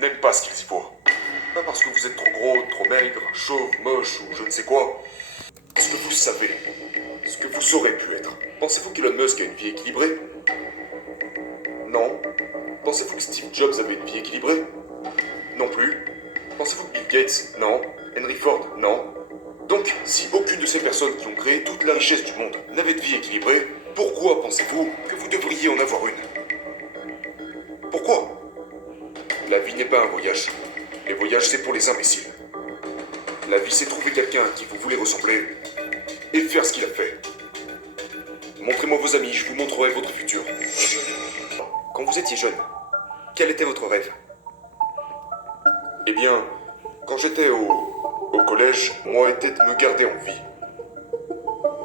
n'aiment pas ce qu'ils y voient. Pas parce que vous êtes trop gros, trop maigre, chauve, moche ou je ne sais quoi. Ce que vous savez, ce que vous aurez pu être. Pensez-vous qu'Elon Musk a une vie équilibrée? Non. Pensez-vous que Steve Jobs avait une vie équilibrée? Non plus. Pensez-vous que Bill Gates? Non. Henry Ford? Non. Donc, si aucune de ces personnes qui ont créé toute la richesse du monde n'avait de vie équilibrée, pourquoi pensez-vous que vous devriez en avoir une? Pourquoi? La vie n'est pas un voyage. Les voyages, c'est pour les imbéciles. La vie, c'est trouver quelqu'un à qui vous voulez ressembler et faire ce qu'il a fait. Montrez-moi vos amis, je vous montrerai votre futur. Quand vous étiez jeune, quel était votre rêve? Eh bien, quand j'étais au collège, moi était de me garder en vie.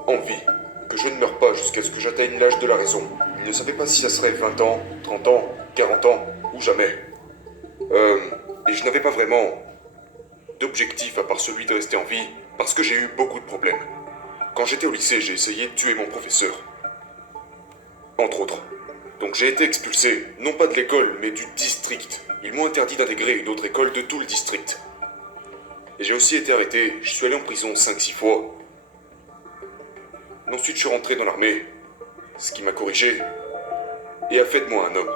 En vie. Que je ne meure pas jusqu'à ce que j'atteigne l'âge de la raison. Il ne savait pas si ça serait 20 ans, 30 ans, 40 ans ou jamais. Et je n'avais pas vraiment d'objectif à part celui de rester en vie parce que j'ai eu beaucoup de problèmes. Quand j'étais au lycée, j'ai essayé de tuer mon professeur. Entre autres. Donc j'ai été expulsé, non pas de l'école, mais du district. Ils m'ont interdit d'intégrer une autre école de tout le district. Et j'ai aussi été arrêté, je suis allé en prison 5-6 fois. Ensuite je suis rentré dans l'armée, ce qui m'a corrigé et a fait de moi un homme.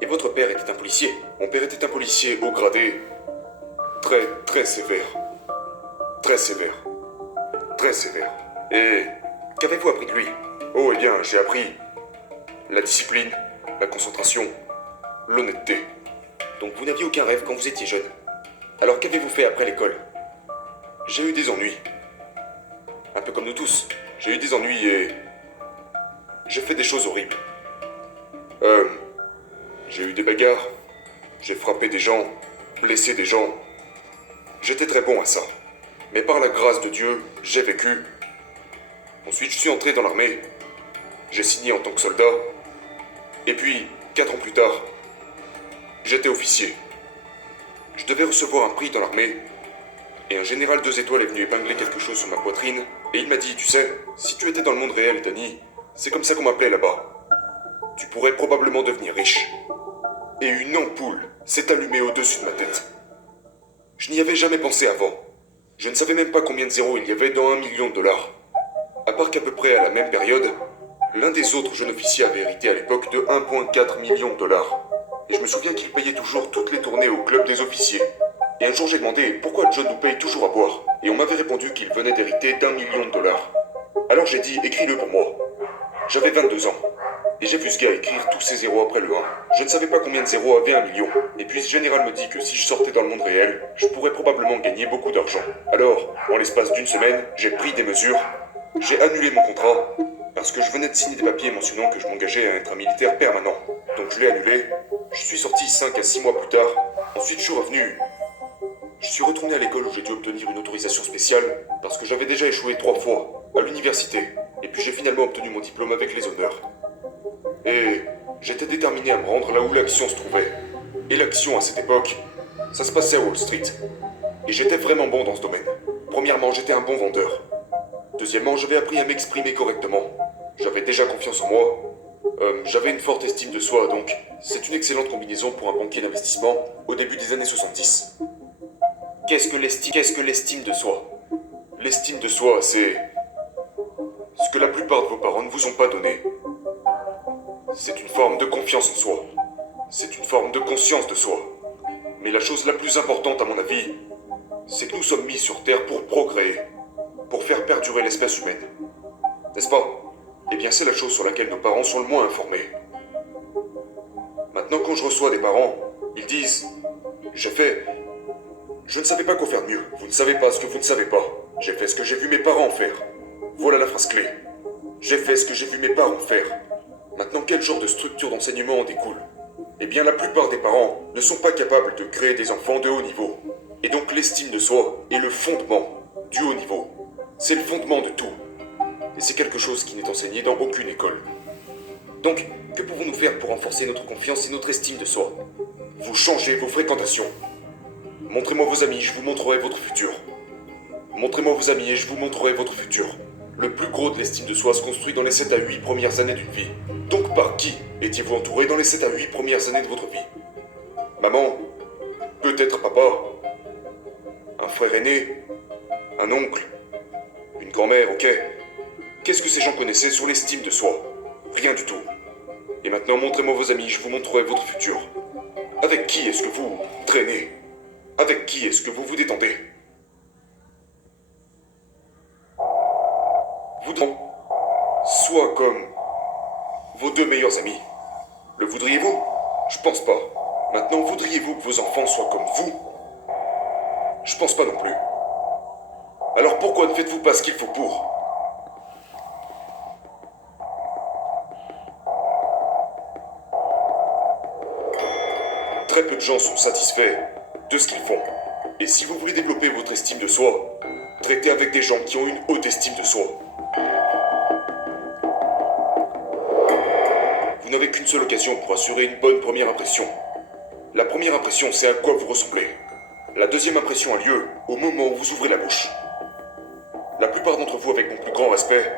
Et votre père était un policier? Mon père était un policier haut gradé, très sévère. Très sévère. Très sévère. Et qu'avez-vous appris de lui? Oh, eh bien, j'ai appris la discipline, la concentration, l'honnêteté. Donc vous n'aviez aucun rêve quand vous étiez jeune. Alors qu'avez-vous fait après l'école? J'ai eu des ennuis. Un peu comme nous tous. J'ai eu des ennuis et j'ai fait des choses horribles. J'ai eu des bagarres, j'ai frappé des gens, blessé des gens. J'étais très bon à ça. Mais par la grâce de Dieu, j'ai vécu. Ensuite, je suis entré dans l'armée. J'ai signé en tant que soldat. Et puis, 4 ans plus tard, j'étais officier. Je devais recevoir un prix dans l'armée. Et un général 2 étoiles est venu épingler quelque chose sur ma poitrine. Et il m'a dit, tu sais, si tu étais dans le monde réel, Danny, c'est comme ça qu'on m'appelait là-bas. Tu pourrais probablement devenir riche. Et une ampoule s'est allumée au-dessus de ma tête. Je n'y avais jamais pensé avant. Je ne savais même pas combien de zéros il y avait dans 1 million de dollars. À part qu'à peu près à la même période, l'un des autres jeunes officiers avait hérité à l'époque de 1,4 million de dollars. Et je me souviens qu'il payait toujours toutes les tournées au club des officiers. Et un jour j'ai demandé pourquoi John nous paye toujours à boire. Et on m'avait répondu qu'il venait d'hériter d'1 million de dollars. Alors j'ai dit, écris-le pour moi. J'avais 22 ans. Et j'ai vu ce gars écrire tous ces zéros après le 1. Je ne savais pas combien de zéros avait 1 million. Et puis ce général me dit que si je sortais dans le monde réel, je pourrais probablement gagner beaucoup d'argent. Alors, en l'espace d'une semaine, j'ai pris des mesures. J'ai annulé mon contrat, parce que je venais de signer des papiers mentionnant que je m'engageais à être un militaire permanent. Donc je l'ai annulé. Je suis sorti 5 à 6 mois plus tard. Ensuite je suis revenu. Je suis retourné à l'école où j'ai dû obtenir une autorisation spéciale, parce que j'avais déjà échoué 3 fois, à l'université. Et puis j'ai finalement obtenu mon diplôme avec les honneurs. Et j'étais déterminé à me rendre là où l'action se trouvait. Et l'action à cette époque, ça se passait à Wall Street. Et j'étais vraiment bon dans ce domaine. Premièrement, j'étais un bon vendeur. Deuxièmement, j'avais appris à m'exprimer correctement. J'avais déjà confiance en moi. J'avais une forte estime de soi, donc c'est une excellente combinaison pour un banquier d'investissement au début des années 70. Qu'est-ce que l'estime de soi? L'estime de soi, c'est ce que la plupart de vos parents ne vous ont pas donné. C'est une forme de confiance en soi. C'est une forme de conscience de soi. Mais la chose la plus importante à mon avis, c'est que nous sommes mis sur Terre pour procréer, pour faire perdurer l'espèce humaine. N'est-ce pas? Eh bien c'est la chose sur laquelle nos parents sont le moins informés. Maintenant quand je reçois des parents, ils disent « J'ai fait... Je ne savais pas quoi faire de mieux. Vous ne savez pas ce que vous ne savez pas. J'ai fait ce que j'ai vu mes parents faire. » Voilà la phrase clé. J'ai fait ce que j'ai vu mes parents faire. Maintenant, quel genre de structure d'enseignement en découle? Eh bien, la plupart des parents ne sont pas capables de créer des enfants de haut niveau. Et donc, l'estime de soi est le fondement du haut niveau. C'est le fondement de tout. Et c'est quelque chose qui n'est enseigné dans aucune école. Donc, que pouvons-nous faire pour renforcer notre confiance et notre estime de soi? Vous changez vos fréquentations. Montrez-moi vos amis, je vous montrerai votre futur. Montrez-moi vos amis et je vous montrerai votre futur. Le plus gros de l'estime de soi se construit dans les 7 à 8 premières années d'une vie. Donc par qui étiez-vous entouré dans les 7 à 8 premières années de votre vie? Maman, peut-être papa, un frère aîné, un oncle, une grand-mère, ok. Qu'est-ce que ces gens connaissaient sur l'estime de soi? Rien du tout. Et maintenant, montrez-moi vos amis, je vous montrerai votre futur. Avec qui est-ce que vous traînez? Avec qui est-ce que vous vous détendez? Vous soit comme vos deux meilleurs amis. Le voudriez-vous? Je pense pas. Maintenant, voudriez-vous que vos enfants soient comme vous? Je pense pas non plus. Alors pourquoi ne faites-vous pas ce qu'il faut pour? Très peu de gens sont satisfaits de ce qu'ils font. Et si vous voulez développer votre estime de soi, traitez avec des gens qui ont une haute estime de soi. Vous n'avez qu'une seule occasion pour assurer une bonne première impression. La première impression, c'est à quoi vous ressemblez. La deuxième impression a lieu au moment où vous ouvrez la bouche. La plupart d'entre vous, avec mon plus grand respect,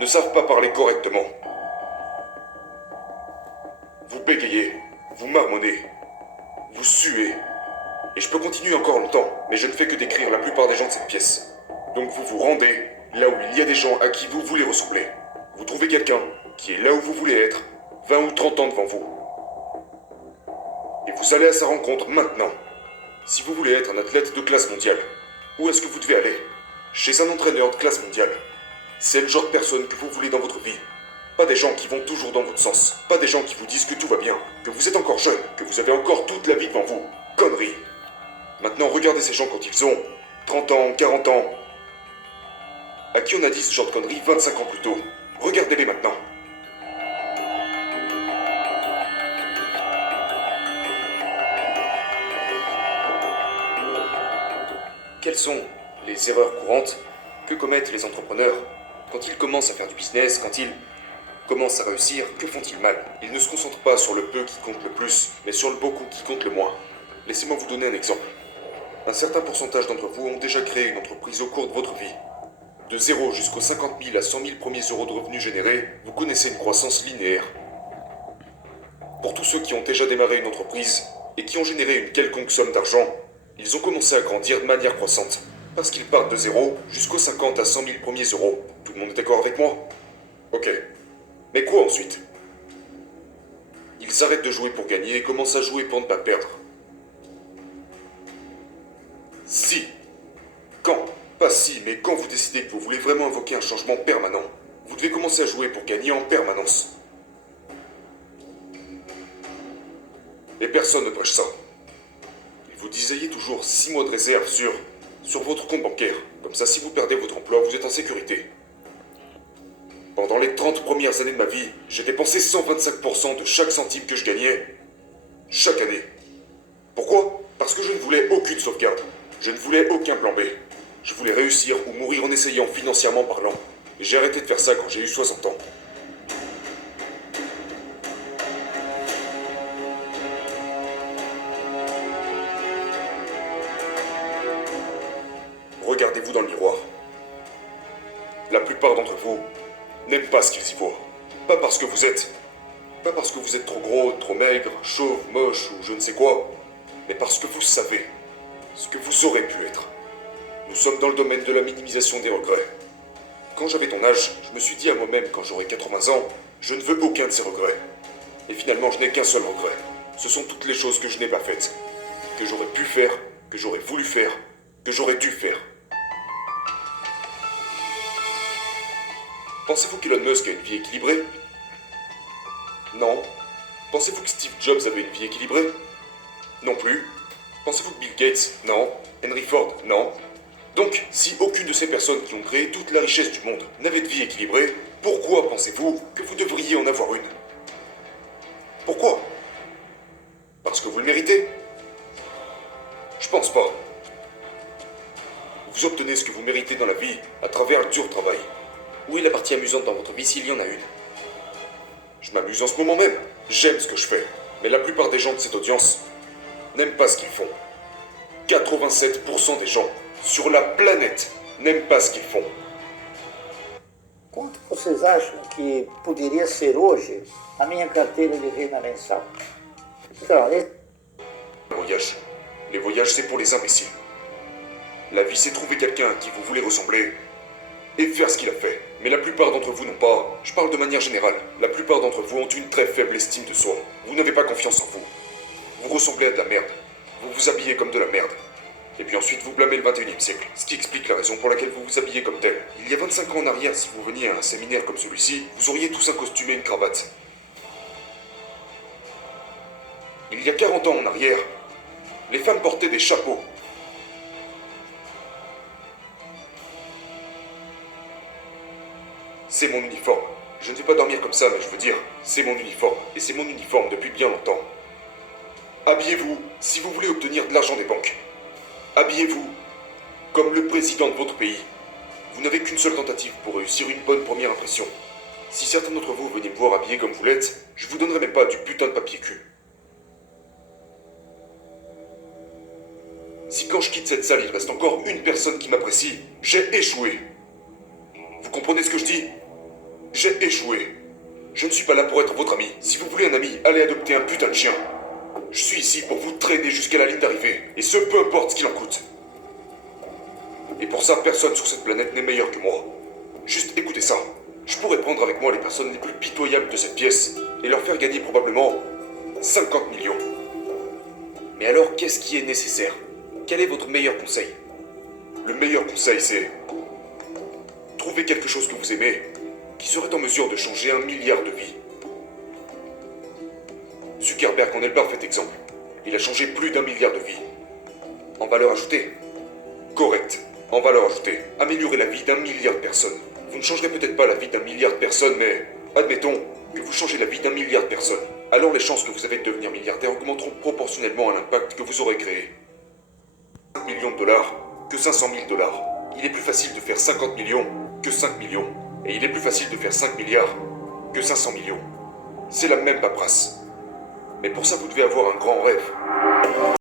ne savent pas parler correctement. Vous bégayez, vous marmonnez, vous suez. Et je peux continuer encore longtemps, mais je ne fais que décrire la plupart des gens de cette pièce. Donc vous vous rendez là où il y a des gens à qui vous voulez ressembler. Vous trouvez quelqu'un qui est là où vous voulez être, 20 ou 30 ans devant vous. Et vous allez à sa rencontre maintenant. Si vous voulez être un athlète de classe mondiale, où est-ce que vous devez aller? Chez un entraîneur de classe mondiale. C'est le genre de personne que vous voulez dans votre vie. Pas des gens qui vont toujours dans votre sens. Pas des gens qui vous disent que tout va bien, que vous êtes encore jeune, que vous avez encore toute la vie devant vous. Conneries. Maintenant, regardez ces gens quand ils ont 30 ans, 40 ans. À qui on a dit ce genre de conneries 25 ans plus tôt? Regardez-les maintenant. Quelles sont les erreurs courantes que commettent les entrepreneurs quand ils commencent à faire du business, quand ils commencent à réussir? Que font-ils mal? Ils ne se concentrent pas sur le peu qui compte le plus, mais sur le beaucoup qui compte le moins. Laissez-moi vous donner un exemple. Un certain pourcentage d'entre vous ont déjà créé une entreprise au cours de votre vie. De 0 jusqu'aux 50 000 à 100 000 premiers euros de revenus générés, vous connaissez une croissance linéaire. Pour tous ceux qui ont déjà démarré une entreprise et qui ont généré une quelconque somme d'argent, ils ont commencé à grandir de manière croissante. Parce qu'ils partent de 0 jusqu'aux 50 à 100 000 premiers euros. Tout le monde est d'accord avec moi? Ok. Mais quoi ensuite? Ils arrêtent de jouer pour gagner et commencent à jouer pour ne pas perdre. Si, quand, pas si, mais quand vous décidez que vous voulez vraiment invoquer un changement permanent, vous devez commencer à jouer pour gagner en permanence. Et personne ne prêche ça. Ils vous disent ayez toujours 6 mois de réserve sur votre compte bancaire. Comme ça, si vous perdez votre emploi, vous êtes en sécurité. Pendant les 30 premières années de ma vie, j'ai dépensé 125% de chaque centime que je gagnais, chaque année. Pourquoi? Parce que je ne voulais aucune sauvegarde. Je ne voulais aucun plan B. Je voulais réussir ou mourir en essayant financièrement parlant. Et j'ai arrêté de faire ça quand j'ai eu 60 ans. Regardez-vous dans le miroir. La plupart d'entre vous n'aiment pas ce qu'ils y voient. Pas parce que vous êtes. Pas parce que vous êtes trop gros, trop maigre, chauve, moche ou je ne sais quoi. Mais parce que vous savez ce que vous aurez pu être. Nous sommes dans le domaine de la minimisation des regrets. Quand j'avais ton âge, je me suis dit à moi-même quand j'aurai 80 ans, je ne veux aucun de ces regrets. Et finalement, je n'ai qu'un seul regret. Ce sont toutes les choses que je n'ai pas faites. Que j'aurais pu faire, que j'aurais voulu faire, que j'aurais dû faire. Pensez-vous qu'Elon Musk a une vie équilibrée? Non. Pensez-vous que Steve Jobs avait une vie équilibrée? Non plus. Pensez-vous que Bill Gates? Non. Henry Ford? Non. Donc, si aucune de ces personnes qui ont créé toute la richesse du monde n'avait de vie équilibrée, pourquoi pensez-vous que vous devriez en avoir une? Pourquoi? Parce que vous le méritez? Je pense pas. Vous obtenez ce que vous méritez dans la vie à travers le dur travail. Où est la partie amusante dans votre vie s'il y en a une? Je m'amuse en ce moment même. J'aime ce que je fais. Mais la plupart des gens de cette audience n'aiment pas ce qu'ils font. 87% des gens sur la planète n'aiment pas ce qu'ils font. Quanto vocês acham que poderia ser hoje a minha carteira de renda mensal? Então, Voyage. Les voyages, c'est pour les imbéciles. La vie, c'est trouver quelqu'un à qui vous voulez ressembler et faire ce qu'il a fait. Mais la plupart d'entre vous n'ont pas. Je parle de manière générale. La plupart d'entre vous ont une très faible estime de soi. Vous n'avez pas confiance en vous. Vous ressemblez à de la merde. Vous vous habillez comme de la merde. Et puis ensuite, vous blâmez le 21e siècle. Ce qui explique la raison pour laquelle vous vous habillez comme tel. Il y a 25 ans en arrière, si vous veniez à un séminaire comme celui-ci, vous auriez tous un costume et une cravate. Il y a 40 ans en arrière, les femmes portaient des chapeaux. C'est mon uniforme. Je ne vais pas dormir comme ça, mais je veux dire, c'est mon uniforme. Et c'est mon uniforme depuis bien longtemps. Habillez-vous si vous voulez obtenir de l'argent des banques. Habillez-vous comme le président de votre pays. Vous n'avez qu'une seule tentative pour réussir une bonne première impression. Si certains d'entre vous venaient me voir habillé comme vous l'êtes, je vous donnerais même pas du putain de papier cul. Si quand je quitte cette salle, il reste encore une personne qui m'apprécie, j'ai échoué. Vous comprenez ce que je dis? J'ai échoué. Je ne suis pas là pour être votre ami. Si vous voulez un ami, allez adopter un putain de chien. Je suis ici pour vous traîner jusqu'à la ligne d'arrivée, et ce peu importe ce qu'il en coûte. Et pour ça, personne sur cette planète n'est meilleur que moi. Juste écoutez ça. Je pourrais prendre avec moi les personnes les plus pitoyables de cette pièce et leur faire gagner probablement 50 millions. Mais alors, qu'est-ce qui est nécessaire? Quel est votre meilleur conseil? Le meilleur conseil, c'est... trouver quelque chose que vous aimez, qui serait en mesure de changer 1 milliard de vies. Zuckerberg en est le parfait exemple. Il a changé plus d'1 milliard de vies. En valeur ajoutée? Correct. En valeur ajoutée. Améliorer la vie d'1 milliard de personnes. Vous ne changerez peut-être pas la vie d'1 milliard de personnes, mais... admettons que vous changez la vie d'1 milliard de personnes. Alors les chances que vous avez de devenir milliardaire augmenteront proportionnellement à l'impact que vous aurez créé. 5 millions de dollars que 500 000 dollars. Il est plus facile de faire 50 millions que 5 millions. Et il est plus facile de faire 5 milliards que 500 millions. C'est la même paperasse. Mais pour ça, vous devez avoir un grand rêve.